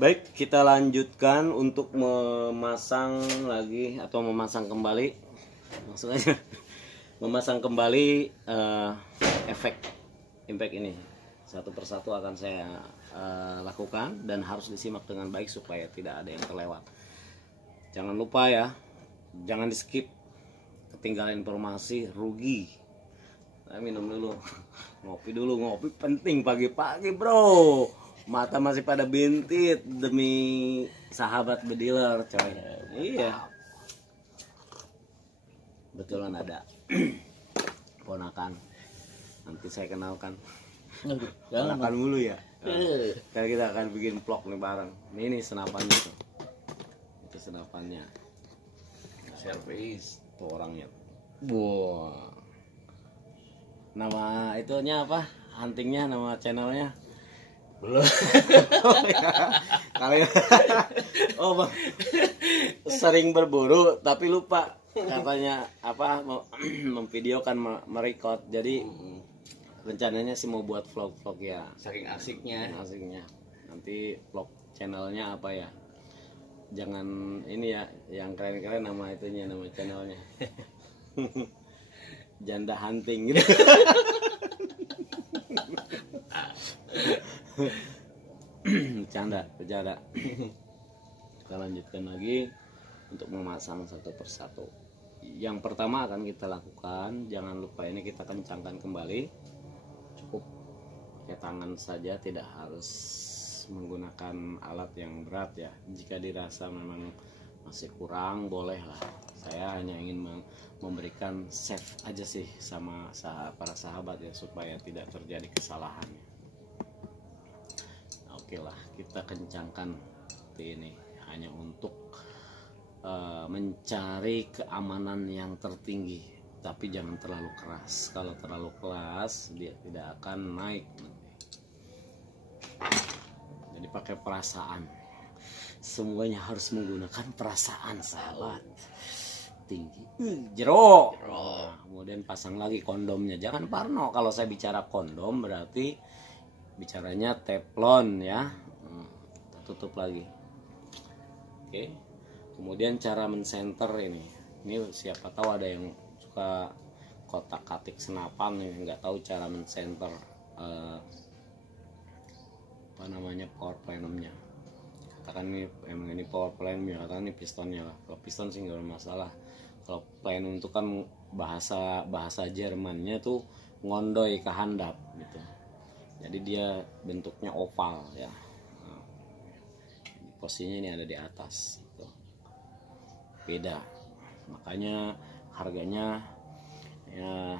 Baik, kita lanjutkan untuk memasang lagi atau memasang kembali, maksudnya memasang kembali efek impact ini. Satu persatu akan saya lakukan dan harus disimak dengan baik supaya tidak ada yang terlewat. Jangan lupa ya, jangan di skip, ketinggalan informasi rugi. Saya minum dulu, ngopi penting pagi-pagi bro. Mata masih pada bintit demi sahabat bediler coy. Iya. Betulan ada ponakan. Nanti saya kenalkan. Ponakan dulu ya. Karena kita akan bikin vlog nih bareng. Ini senapannya tuh. Itu senapannya. Servis tuh orangnya. Wah. Nama itunya apa? Huntingnya, nama channelnya? Belum. Kali oh bang, sering berburu tapi lupa katanya apa memvideokan merekod. Jadi rencananya sih mau buat vlog ya. Saking asiknya nanti vlog channelnya apa ya, jangan ini ya yang keren-keren, nama itunya, nama channelnya Janda Hunting gitu. bercanda. Kita lanjutkan lagi untuk memasang satu persatu. Yang pertama akan kita lakukan, jangan lupa ini kita kencangkan kembali. Cukup pakai tangan saja, tidak harus menggunakan alat yang berat ya. Jika dirasa memang masih kurang, bolehlah. Saya hanya ingin memberikan save aja sih sama para sahabat ya, supaya tidak terjadi kesalahan. Oke lah, kita kencangkan seperti ini hanya untuk mencari keamanan yang tertinggi, tapi jangan terlalu keras. Kalau terlalu keras dia tidak akan naik nanti. Jadi pakai perasaan, semuanya harus menggunakan perasaan sahabat. Tinggi jero. Kemudian pasang lagi kondomnya, jangan parno. Kalau saya bicara kondom berarti bicaranya teflon ya. Kita tutup lagi. Oke. Kemudian cara mensenter ini siapa tahu ada yang suka kotak katik senapan nih, nggak tahu cara mensenter apa namanya power plenumnya. Katakan ini power plenum ya, katakan ini pistonnya lah. Kalau piston sih nggak ada masalah. Kalau plenum itu kan bahasa Jermannya tuh ngondoy kehandap gitu. Jadi dia bentuknya oval ya. Nah, posisinya ini ada di atas gitu. Beda. Makanya harganya ya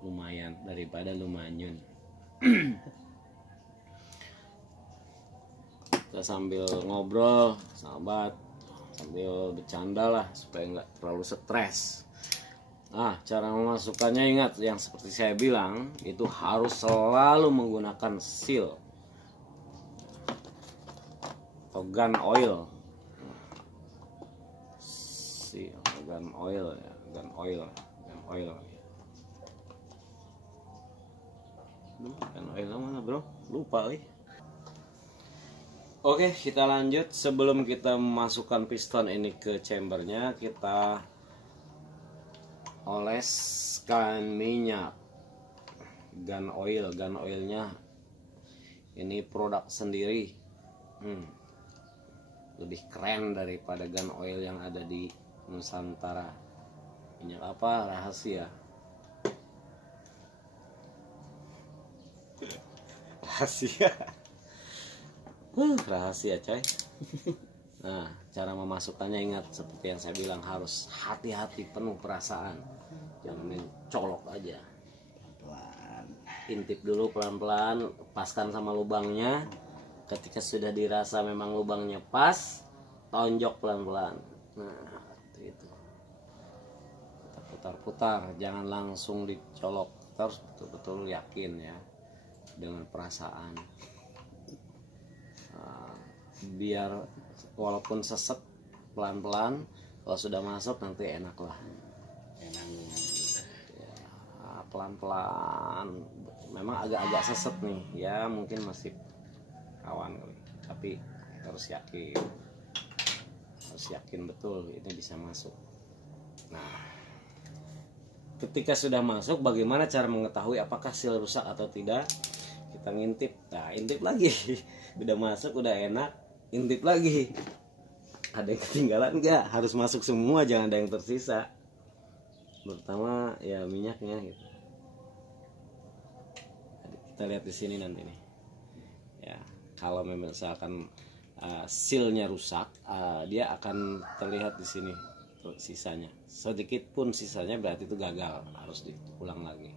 lumayan daripada lumanyun. Kita sambil ngobrol sahabat, sambil bercanda lah supaya nggak terlalu stres. Nah, cara memasukkannya ingat yang seperti saya bilang, itu harus selalu menggunakan seal atau gun oil. Seal, gun oil ya, gun oil. Gun oil mana bro? Lupa nih. Oke, kita lanjut. Sebelum kita memasukkan piston ini ke chambernya, kita oleskan minyak gun oilnya ini produk sendiri, lebih keren daripada gun oil yang ada di Nusantara. Minyak apa? Rahasia rahasia coy. Nah, cara memasukkannya ingat seperti yang saya bilang, harus hati-hati, penuh perasaan. Jangan main colok aja. Pelan. Intip dulu pelan-pelan, lepaskan sama lubangnya. Ketika sudah dirasa memang lubangnya pas, tonjok pelan-pelan. Nah, itu. Putar-putar, jangan langsung dicolok. Kita harus betul-betul yakin ya, dengan perasaan. Nah, biar walaupun seset pelan-pelan, kalau sudah masuk nanti enak lah. Ya, pelan-pelan. Memang agak-agak seset nih ya, mungkin masih kawan kali. tapi harus yakin betul ini bisa masuk. Nah, ketika sudah masuk, bagaimana cara mengetahui apakah seal rusak atau tidak? Kita ngintip. Nah, intip lagi. Udah masuk, udah enak, intip lagi. Ada yang ketinggalan nggak? Harus masuk semua, jangan ada yang tersisa. Pertama ya minyaknya gitu. Kita lihat di sini nanti nih. Ya, kalau misalkan sealnya rusak, dia akan terlihat di sini sisanya. Sedikit pun sisanya berarti itu gagal, harus diulang lagi.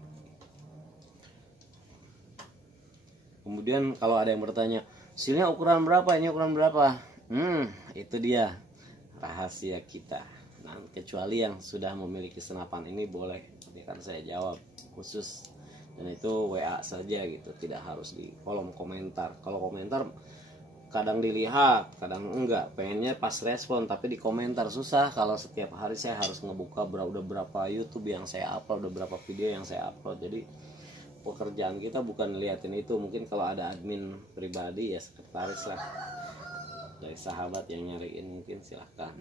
Kemudian kalau ada yang bertanya, sealnya ukuran berapa, ini ukuran berapa? Itu dia rahasia kita. Nah, kecuali yang sudah memiliki senapan ini boleh, nanti kan saya jawab khusus, dan itu WA saja gitu, tidak harus di kolom komentar. Kalau komentar kadang dilihat, kadang enggak, pengennya pas respon, tapi di komentar susah. Kalau setiap hari saya harus ngebuka udah berapa YouTube yang saya upload, udah berapa video yang saya upload. Jadi pekerjaan kita bukan liatin itu. Mungkin kalau ada admin pribadi ya sekretaris lah, dari sahabat yang nyariin mungkin silahkan.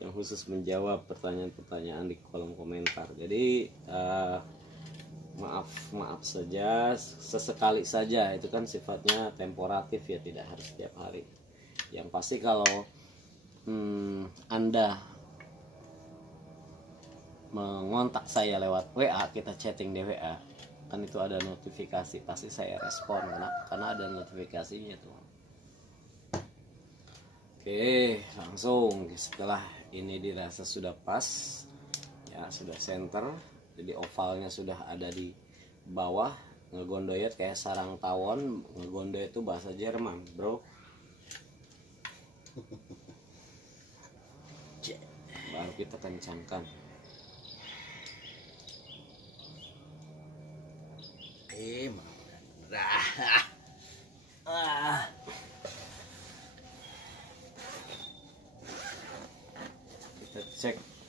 Yang khusus menjawab pertanyaan-pertanyaan di kolom komentar. Jadi maaf saja, sesekali saja, itu kan sifatnya temporatif ya, tidak harus setiap hari. Yang pasti kalau Anda mengontak saya lewat WA, kita chatting di WA, kan itu ada notifikasi, pasti saya respon karena ada notifikasinya tuh. Oke, langsung setelah ini dirasa sudah pas ya, sudah center, jadi ovalnya sudah ada di bawah, ngegondoyet kayak sarang tawon. Ngegondoyet itu bahasa Jerman, bro. Baru kita kencangkan.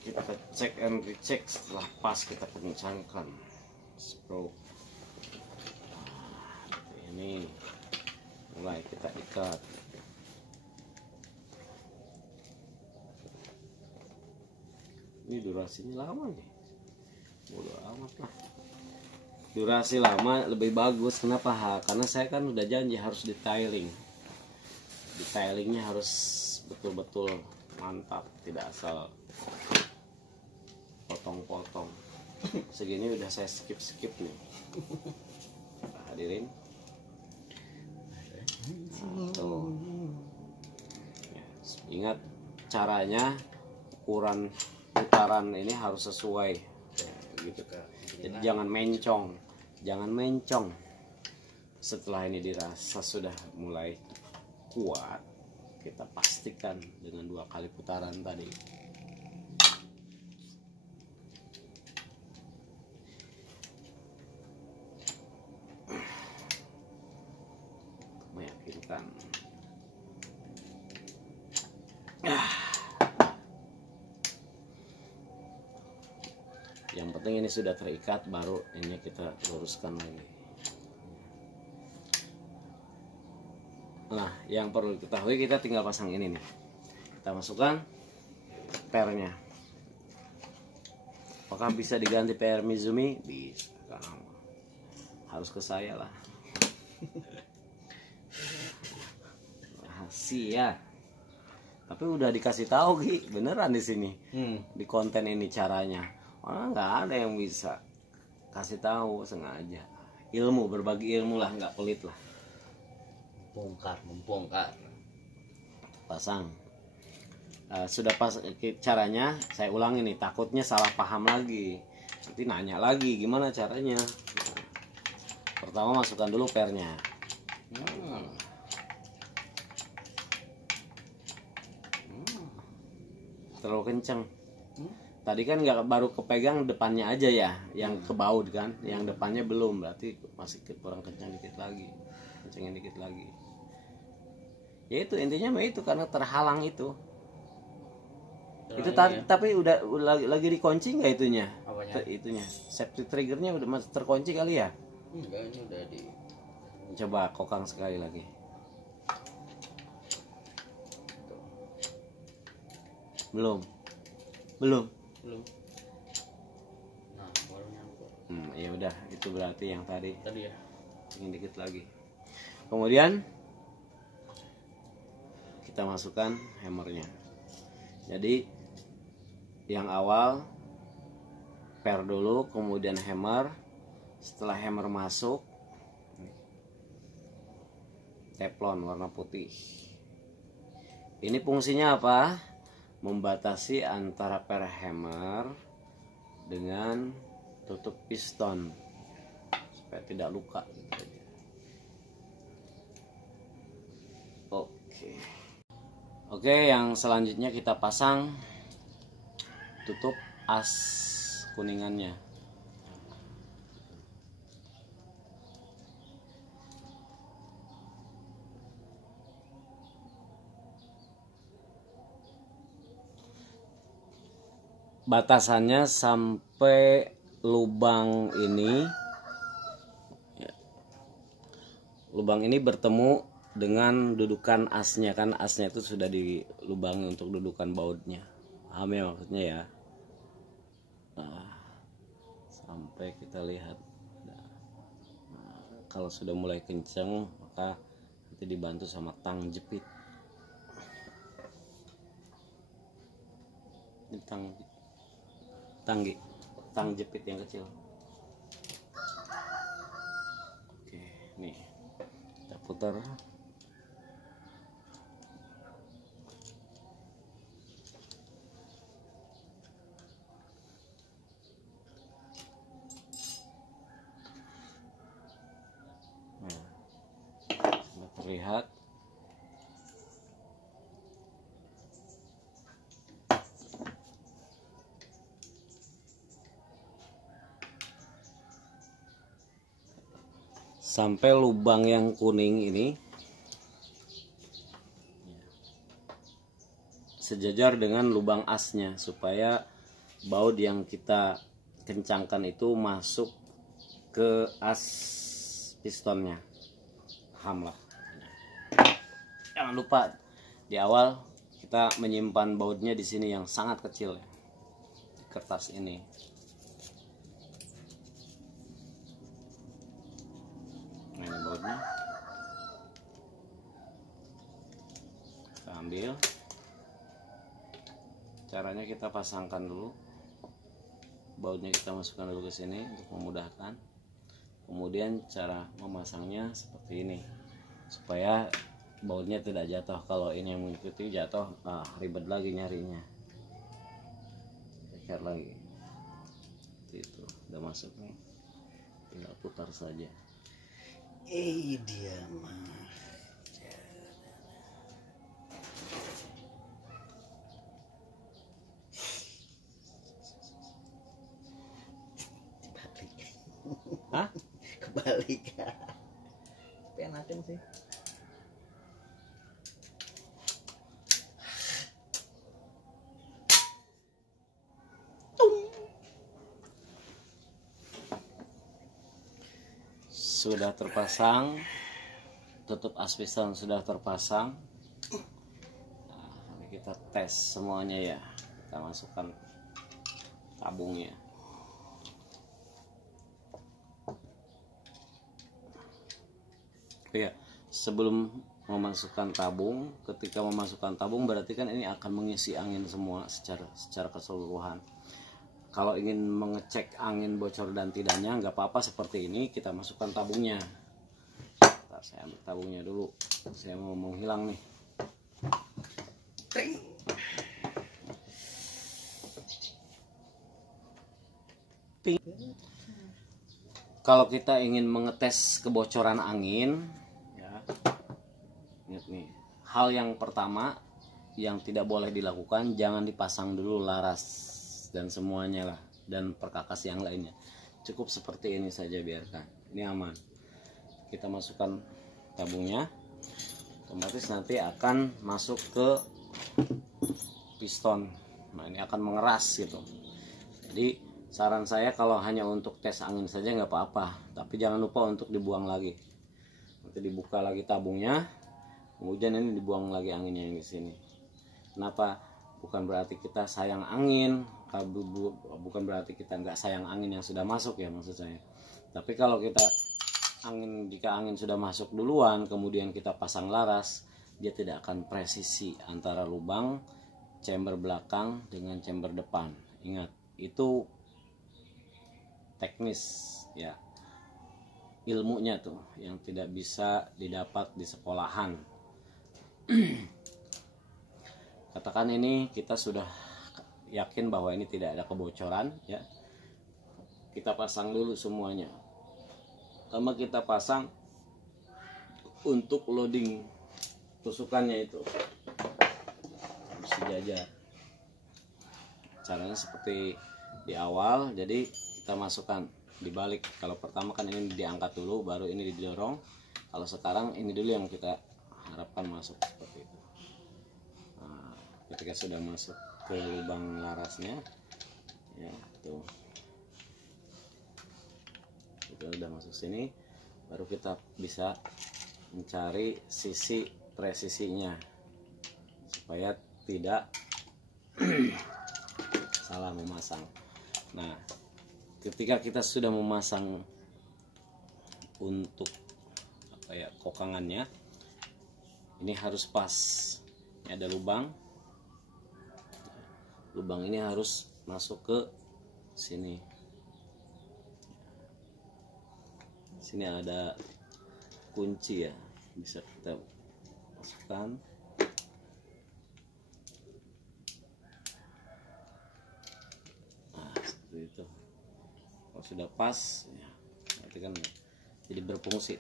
Kita cek and recheck. Setelah pas kita kencangkan, bro. Ini mulai kita ikat. Ini durasinya lama nih, bodo amat lah. Durasi lama lebih bagus. Kenapa? Karena saya kan udah janji harus detailing. Detailingnya harus betul-betul mantap, tidak asal potong-potong. Segini udah saya skip nih. Nah, hadirin. Nah, tuh. Ya, ingat caranya, ukuran putaran ini harus sesuai gitu. Jadi jangan mencong. Setelah ini dirasa sudah mulai kuat, kita pastikan dengan 2 kali putaran tadi. Meyakinkan. Yang penting ini sudah terikat, baru ini kita luruskan lagi. Nah, yang perlu diketahui, kita tinggal pasang ini nih. Kita masukkan pernya. Apakah bisa diganti per Mizumi? Bisa. Harus ke saya lah. Rahasia. Tapi udah dikasih tahu Gi, beneran di sini. Di konten ini caranya. Nggak ada yang bisa kasih tahu, sengaja. Ilmu, berbagi ilmu lah, nggak pelit lah. Membongkar. Pasang. Sudah pas caranya, saya ulangi nih, takutnya salah paham lagi. Nanti nanya lagi gimana caranya. Pertama masukkan dulu pernya. Terlalu kencang. Tadi kan nggak, baru kepegang depannya aja ya, yang ke baut kan, yang depannya belum, berarti masih kurang kencang dikit lagi, kencangin dikit lagi. Ya itu intinya mah itu, karena terhalang itu. Itu tapi udah lagi dikunci nggak itunya? Apanya? Itunya, safety triggernya udah masih terkunci kali ya? Enggak, ini udah di. Coba kokang sekali lagi. Belum. Belum. Belum. Nah, baru nyampe. Ya udah, itu berarti yang tadi. Tadi ya. Ingin dikit lagi. Kemudian kita masukkan hammernya. Jadi yang awal per dulu, kemudian hammer. Setelah hammer masuk, teflon warna putih. Ini fungsinya apa? Membatasi antara per hammer dengan tutup piston supaya tidak luka. Oke, yang selanjutnya kita pasang tutup as kuningannya. Batasannya sampai lubang ini, lubang ini bertemu dengan dudukan asnya, kan asnya itu sudah dilubangi untuk dudukan bautnya. Paham ya maksudnya ya? Nah, sampai kita lihat. Nah, kalau sudah mulai kenceng, maka nanti dibantu sama tang jepit. Ini tang jepit yang kecil. Oke, nih kita putar. Nah, terlihat. Sampai lubang yang kuning ini sejajar dengan lubang asnya, supaya baut yang kita kencangkan itu masuk ke as pistonnya. Paham lah. Jangan lupa di awal kita menyimpan bautnya di sini yang sangat kecil ya, di kertas ini. Nah, ini bautnya kita ambil. Caranya kita pasangkan dulu bautnya, kita masukkan dulu ke sini untuk memudahkan. Kemudian cara memasangnya seperti ini supaya bautnya tidak jatuh. Kalau ini yang mengikuti jatuh, ribet lagi nyarinya, cecer lagi. Itu udah masuk nih, tinggal putar saja. Dia mah kebalik. Hah? Kebalik. Penatin sih. Sudah terpasang, tutup as piston sudah terpasang. Nah, kita tes semuanya ya. Kita masukkan tabungnya. Ya, sebelum memasukkan tabung, ketika memasukkan tabung berarti kan ini akan mengisi angin semua secara keseluruhan. Kalau ingin mengecek angin bocor dan tidaknya, nggak apa-apa seperti ini, kita masukkan tabungnya. Ntar saya ambil tabungnya dulu, saya mau menghilang nih. Kalau kita ingin mengetes kebocoran angin, ya, ingat nih, hal yang pertama yang tidak boleh dilakukan, jangan dipasang dulu laras dan semuanya lah, dan perkakas yang lainnya. Cukup seperti ini saja, biarkan ini aman. Kita masukkan tabungnya, otomatis nanti akan masuk ke piston. Nah, ini akan mengeras gitu. Jadi saran saya kalau hanya untuk tes angin saja nggak apa-apa, tapi jangan lupa untuk dibuang lagi. Nanti dibuka lagi tabungnya, kemudian ini dibuang lagi anginnya yang di sini. Kenapa bukan berarti kita sayang angin, bukan berarti kita nggak sayang angin yang sudah masuk ya maksud saya. Tapi kalau kita jika angin sudah masuk duluan kemudian kita pasang laras, dia tidak akan presisi antara lubang chamber belakang dengan chamber depan. Ingat, itu teknis ya, ilmunya tuh yang tidak bisa didapat di sekolahan. Katakan ini kita sudah yakin bahwa ini tidak ada kebocoran ya, kita pasang dulu semuanya. Pertama kita pasang untuk loading tusukannya itu sejajar. Caranya seperti di awal, jadi kita masukkan dibalik. Kalau pertama kan ini diangkat dulu, baru ini didorong. Kalau sekarang ini dulu yang kita harapkan masuk seperti itu. Nah, ketika sudah masuk ke lubang larasnya, ya tuh, kita udah masuk sini, baru kita bisa mencari sisi presisinya supaya tidak salah memasang. Nah, ketika kita sudah memasang untuk kokangannya, ini harus pas. Ini ada lubang ini harus masuk ke sini. Sini ada kunci ya, bisa kita masukkan. Nah, seperti itu. Kalau sudah pas ya, berarti kan jadi berfungsi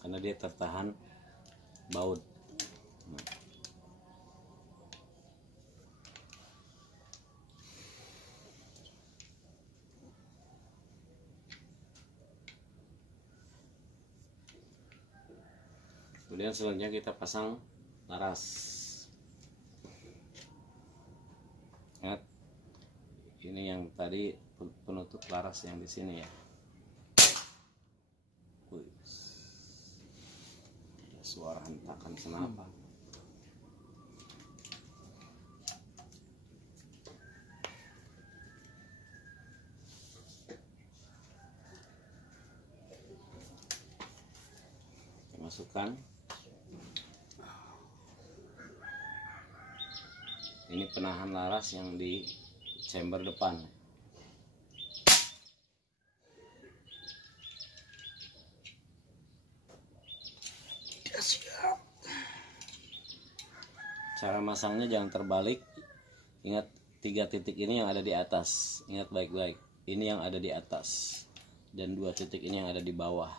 karena dia tertahan baut. Nah. Kemudian selanjutnya kita pasang laras. Ingat, ini yang tadi penutup laras yang di sini ya. Suara hentakan senapan. Kita masukkan. Ini penahan laras yang di chamber depan. Cara masangnya jangan terbalik. Ingat 3 titik ini yang ada di atas. Ingat baik-baik. Ini yang ada di atas dan 2 titik ini yang ada di bawah.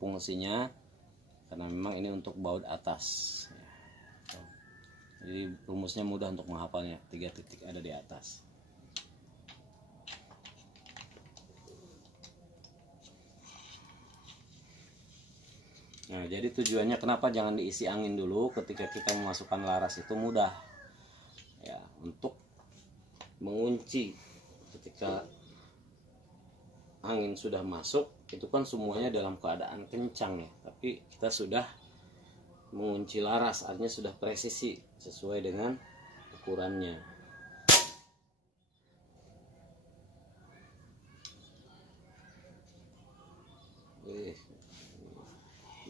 Fungsinya karena memang ini untuk baut atas. Jadi rumusnya mudah untuk menghafalnya. 3 titik ada di atas. Nah, jadi tujuannya kenapa jangan diisi angin dulu ketika kita memasukkan laras, itu mudah ya untuk mengunci. Ketika angin sudah masuk, itu kan semuanya dalam keadaan kencang ya, tapi kita sudah mengunci laras, artinya sudah presisi sesuai dengan ukurannya.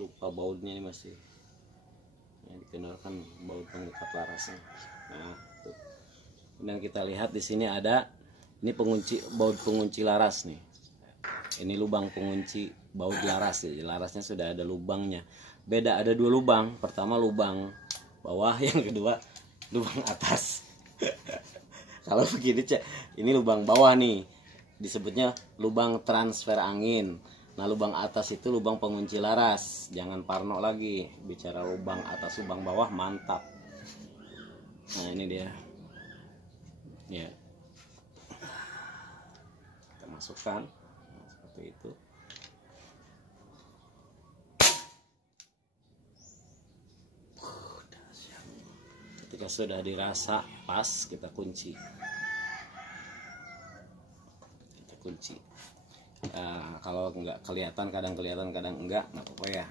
Lupa bautnya ini masih yang dikendalikan baut pengikat larasnya. Nah, tuh. Dan kita lihat di sini ada ini baut pengunci laras nih. Ini lubang pengunci baut laras ya. Larasnya sudah ada lubangnya. Beda, ada 2 lubang. Pertama lubang bawah, yang kedua lubang atas. Kalau begini ini lubang bawah nih, disebutnya lubang transfer angin. Nah, lubang atas itu lubang pengunci laras. Jangan parno lagi bicara lubang atas lubang bawah, mantap. Nah, ini dia ya, kita masukkan seperti itu. Ketika sudah dirasa pas, kita kunci. Kalau nggak kelihatan, kadang kelihatan kadang enggak apa-apa ya.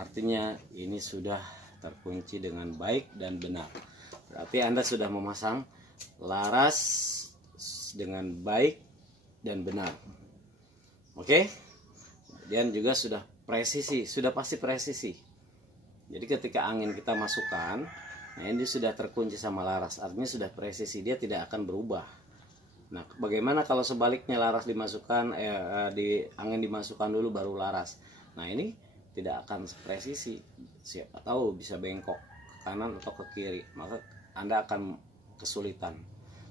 artinya ini sudah terkunci dengan baik dan benar. Berarti Anda sudah memasang laras dengan baik dan benar. Oke. Kemudian juga sudah presisi, sudah pasti presisi. Jadi ketika angin kita masukkan, nah ini sudah terkunci sama laras, artinya sudah presisi, dia tidak akan berubah. Nah, bagaimana kalau sebaliknya laras dimasukkan, di angin dimasukkan dulu baru laras? Nah, ini tidak akan presisi, siapa tahu bisa bengkok ke kanan atau ke kiri, maka Anda akan kesulitan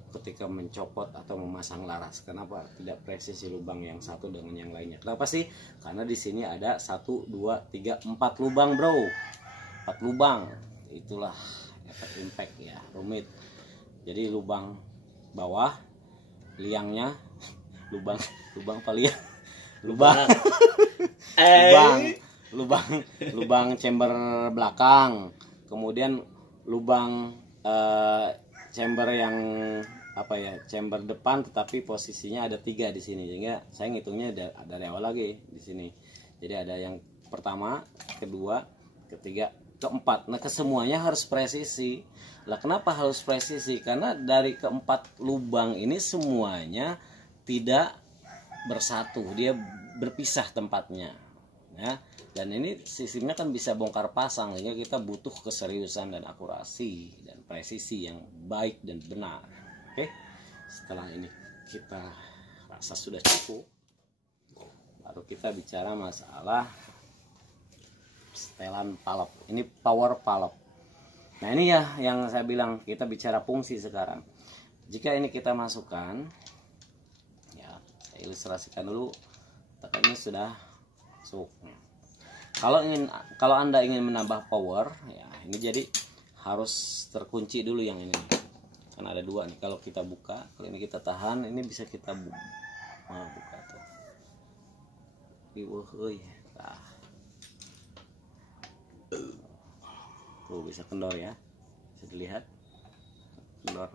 ketika mencopot atau memasang laras. Kenapa? Tidak presisi lubang yang satu dengan yang lainnya. Kenapa sih? Karena di sini ada 1, 2, 3, 4 lubang, bro. 4 lubang. Itulah efek impact ya, rumit. Jadi lubang bawah, liangnya, lubang apa liang? Lubang lubang chamber belakang, kemudian lubang chamber yang apa ya, chamber depan, tetapi posisinya ada 3 di sini, sehingga saya ngitungnya dari awal lagi di sini. Jadi ada yang pertama, kedua, ketiga, keempat. Nah, kesemuanya harus presisi. Lah, kenapa harus presisi? Karena dari keempat lubang ini semuanya tidak bersatu, dia berpisah tempatnya, ya. Dan ini sistemnya kan bisa bongkar pasang, sehingga kita butuh keseriusan dan akurasi dan presisi yang baik dan benar. Oke, setelah ini kita rasa sudah cukup, baru kita bicara masalah setelan palop. Ini power palop. Nah, ini ya yang saya bilang, kita bicara fungsi sekarang. Jika ini kita masukkan, ya saya ilustrasikan dulu. Tekannya sudah masuk. Kalau Anda ingin menambah power, ya ini jadi harus terkunci dulu yang ini. Kan ada 2 nih. Kalau kita buka, kalau ini kita tahan, ini bisa kita buka tuh. Nah. Tuh bisa kendor ya, bisa dilihat kendor.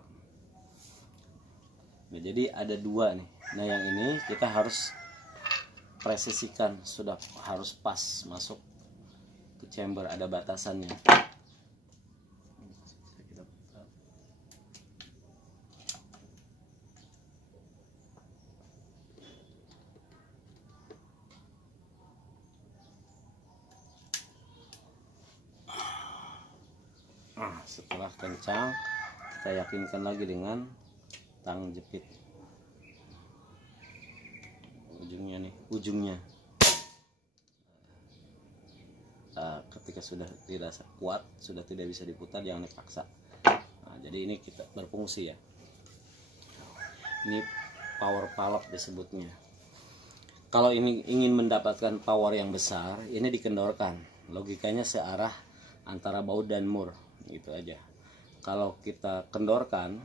Nah, jadi ada 2 nih. Nah, yang ini kita harus presisikan, sudah harus pas masuk ke chamber, ada batasannya. Setelah kencang, kita yakinkan lagi dengan tang jepit ujungnya. Ketika sudah dirasa kuat, sudah tidak bisa diputar, jangan dipaksa. Nah, jadi ini kita berfungsi ya. Ini power palop disebutnya. Kalau ini ingin mendapatkan power yang besar, ini dikendorkan. Logikanya searah antara baut dan mur, gitu aja. Kalau kita kendorkan,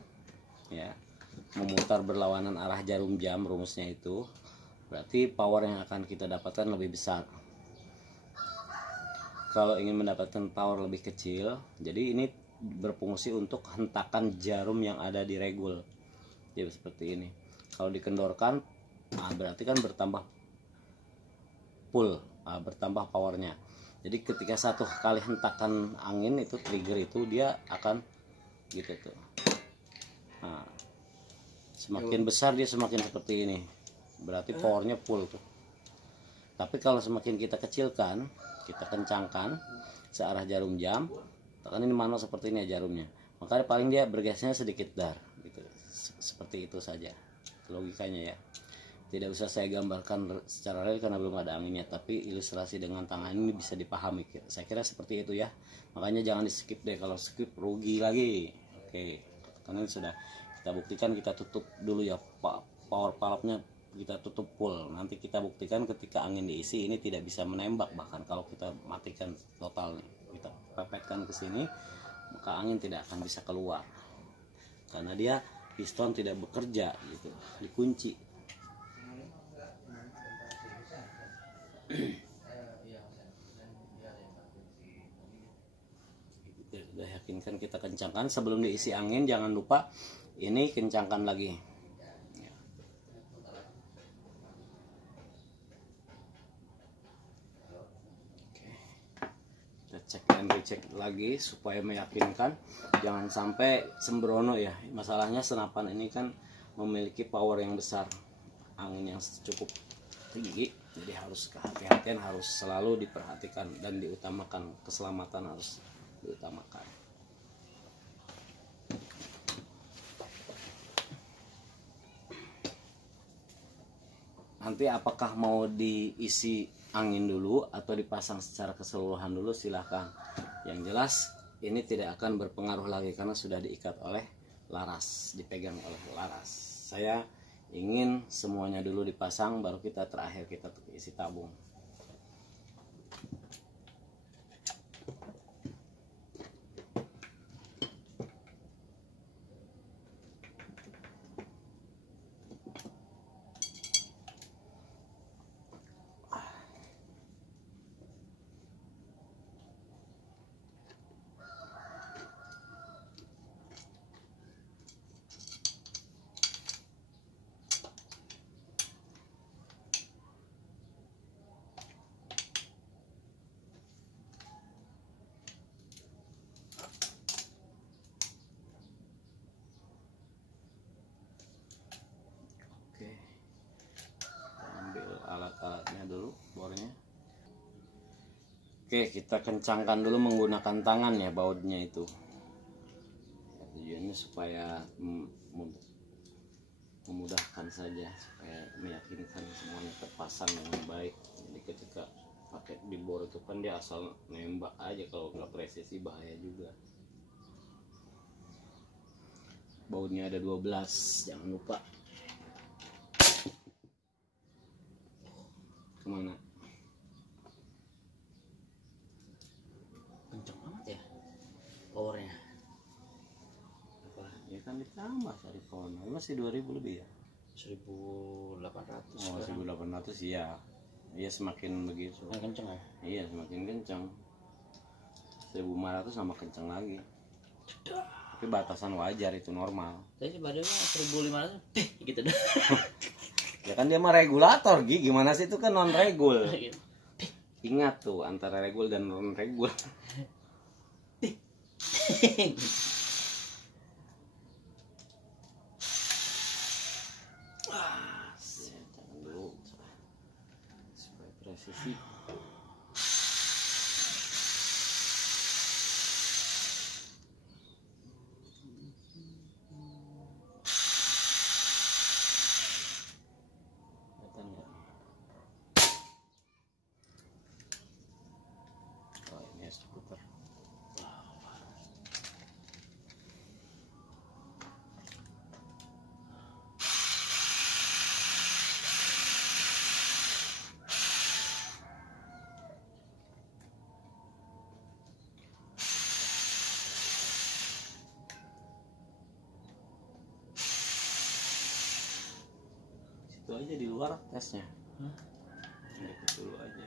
ya, memutar berlawanan arah jarum jam, rumusnya itu, berarti power yang akan kita dapatkan lebih besar. Kalau ingin mendapatkan power lebih kecil, jadi ini berfungsi untuk hentakan jarum yang ada di regul. Jadi seperti ini. Kalau dikendorkan, berarti kan bertambah pull, bertambah powernya. Jadi ketika satu kali hentakan angin itu, trigger itu, dia akan gitu tuh. Nah, semakin besar dia semakin seperti ini, berarti powernya full tuh. Tapi kalau semakin kita kecilkan, kita kencangkan searah jarum jam, tekan ini manual seperti ini ya jarumnya, maka paling dia bergesernya sedikit dar gitu. Seperti itu saja logikanya ya. Tidak usah saya gambarkan secara real karena belum ada anginnya, tapi ilustrasi dengan tangan ini bisa dipahami. Saya kira seperti itu ya. Makanya jangan di skip deh, kalau skip rugi lagi. Oke, karena sudah kita buktikan, kita tutup dulu ya power palopnya, kita tutup full. Nanti kita buktikan ketika angin diisi ini tidak bisa menembak, bahkan kalau kita matikan total nih, kita pepetkan ke sini, maka angin tidak akan bisa keluar karena dia piston tidak bekerja gitu, dikunci. Sudah yakinkan, kita kencangkan sebelum diisi angin. Jangan lupa ini kencangkan lagi. Oke. lagi supaya meyakinkan, jangan sampai sembrono ya. Masalahnya senapan ini kan memiliki power yang besar, angin yang cukup tinggi, jadi harus kehati-hatian harus selalu diperhatikan dan diutamakan, keselamatan harus diutamakan. Nanti apakah mau diisi angin dulu atau dipasang secara keseluruhan dulu, silahkan. Yang jelas ini tidak akan berpengaruh lagi karena sudah diikat oleh laras, dipegang oleh laras. Saya ingin semuanya dulu dipasang, baru kita terakhir kita isi tabung. Oke, kita ambil alat-alatnya dulu, bornya. Oke, kita kencangkan dulu menggunakan tangan ya bautnya itu. Tujuannya supaya memudahkan saja, supaya meyakinkan semuanya terpasang dengan baik. Jadi ketika pakai di bor itu kan dia asal nembak aja, kalau nggak presisi bahaya juga. Bautnya ada 12, jangan lupa. Kemana? Kenceng banget ya powernya. Apa? Ya kan ditambah tadi pohon, masih 2000 lebih ya. 1800. Oh, 1800 ya. Iya semakin begitu. Yang kenceng ya. Iya semakin kencang. 1500 sama kencang lagi. Tapi batasan wajar, itu normal. Saya sih badannya 1500 gitu dah. Ya kan dia mah regulator, gimana sih, itu kan non regul. Ingat tuh antara regul dan non regul. Jangan dulu supaya presisi. Kelihatan nggak? Oh, ini harus diputar. Situ aja di luar tesnya. Deket dulu aja.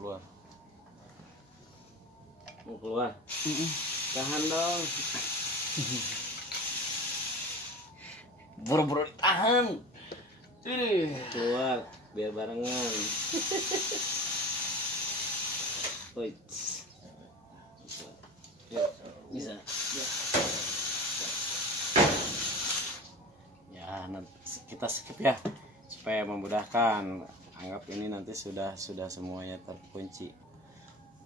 Keluar. Mau keluar? Tahan dong. Buru-buru ditahan. Keluar biar barengan. Woi. Ya, bisa. Ya, nanti kita skip ya supaya memudahkan. Anggap ini nanti sudah semuanya terkunci.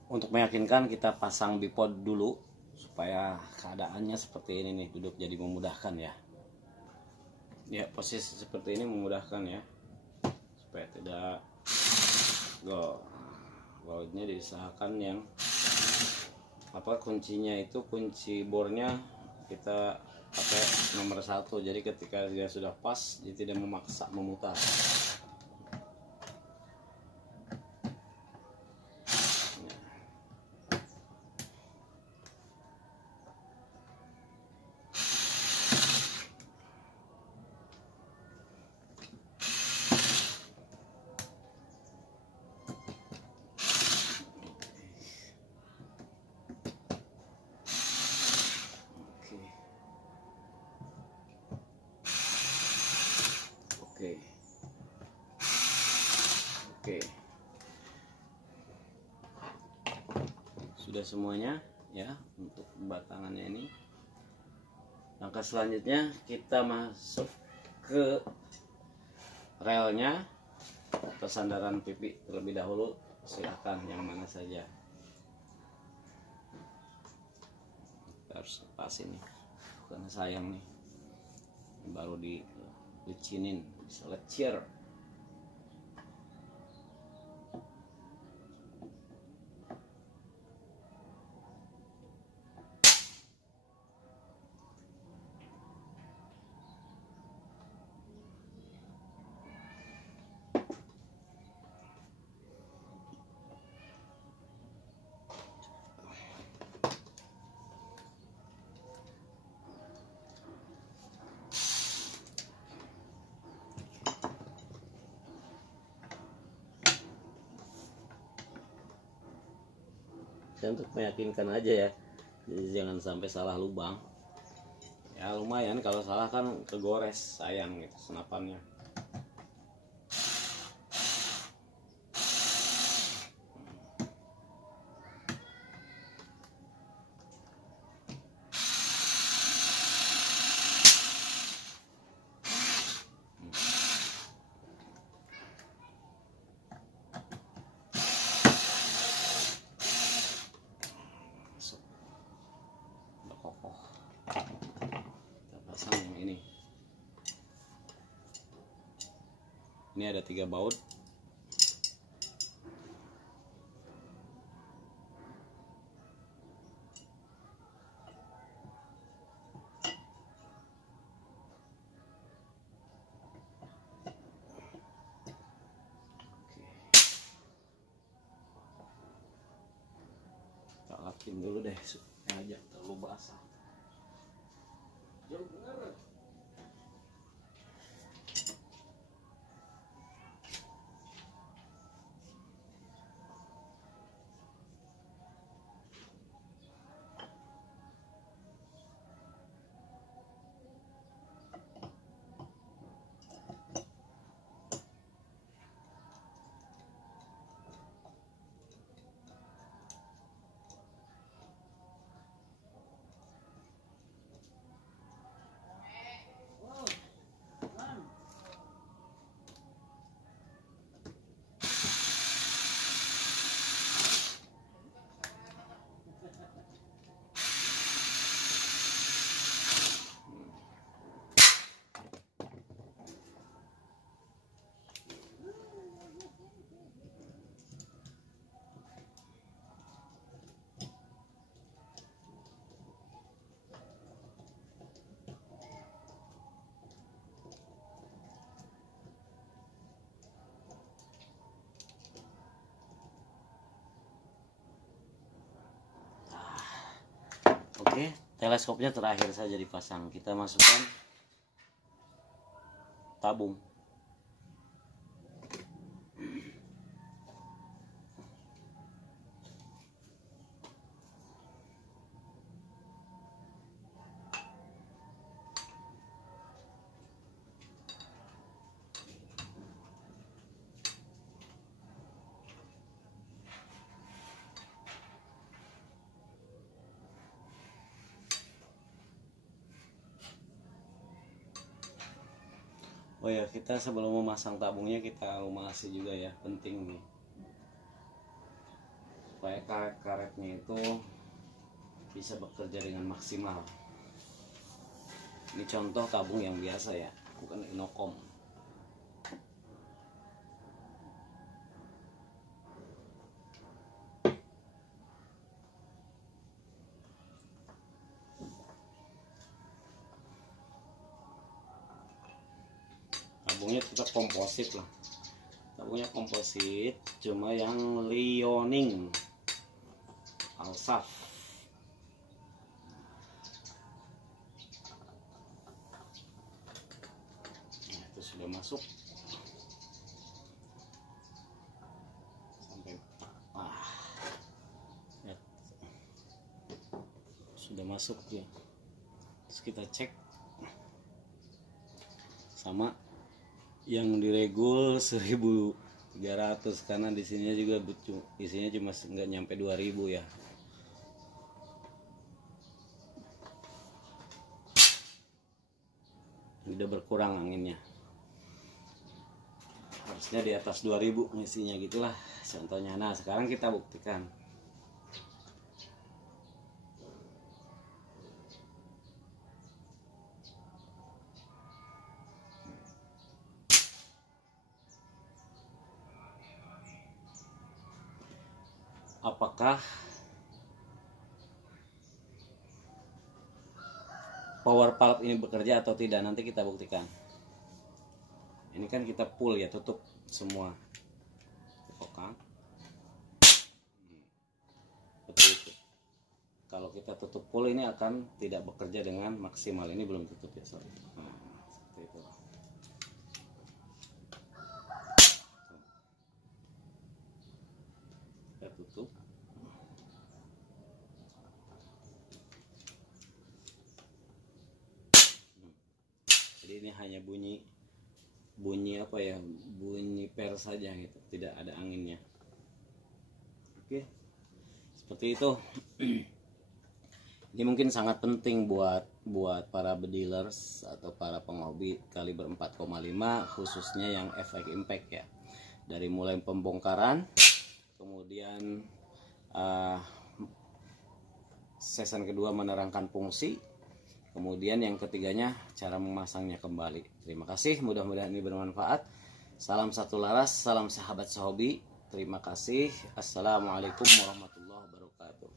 Untuk meyakinkan kita pasang bipod dulu supaya keadaannya seperti ini nih, duduk jadi memudahkan ya. Ya, posisi seperti ini memudahkan ya. Supaya tidak bautnya diusahakan yang kuncinya itu, kunci bornya kita pakai nomor 1, jadi ketika dia sudah pas dia tidak memaksa memutar. Oke. Oke, sudah semuanya ya untuk batangannya ini. Langkah selanjutnya kita masuk ke relnya atau sandaran pipi terlebih dahulu. Silahkan yang mana saja. Harus lepas ini karena sayang nih, baru dilicinin bisa lecir. Untuk meyakinkan aja ya, jadi jangan sampai salah lubang ya. Lumayan kalau salah kan kegores, sayang gitu senapannya. Kita pasang yang ini ada 3 baut. Kita lapin dulu deh supaya aja terlalu basah. Jauh bener. Oke, teleskopnya terakhir saja dipasang. Kita masukkan tabung. Oh ya, kita sebelum memasang tabungnya kita lumasi juga ya, penting nih. Supaya karet-karetnya itu bisa bekerja dengan maksimal. Ini contoh tabung yang biasa ya, bukan Inokom. Tabungnya tetap komposit lah. Tabungnya komposit, cuma yang Liaoning Alsaf. Nah, itu sudah masuk. Sampai ya. Sudah masuk ya. Terus kita cek sama yang diregul 1000 300 karena di sini juga isinya cuma nggak nyampe 2000 ya. Udah berkurang anginnya, harusnya di atas 2000 isinya gitulah contohnya. Nah sekarang kita buktikan. Apakah power pulp ini bekerja atau tidak, nanti kita buktikan. Ini kan kita pull ya, tutup semua kokang seperti itu. Kalau kita tutup full ini akan tidak bekerja dengan maksimal. Ini belum tutup ya, sorry. Nah, seperti itu. Kita tutup. Jadi ini hanya bunyi apa ya, bunyi per saja gitu, tidak ada anginnya. Oke, seperti itu. Ini mungkin sangat penting buat para dealers atau para penghobi kaliber 4,5 khususnya yang efek impact ya. Dari mulai pembongkaran, kemudian season kedua menerangkan fungsi, kemudian yang ketiganya cara memasangnya kembali. Terima kasih, mudah-mudahan ini bermanfaat. Salam satu laras, salam sahabat sehobi. Terima kasih. Assalamualaikum warahmatullahi wabarakatuh.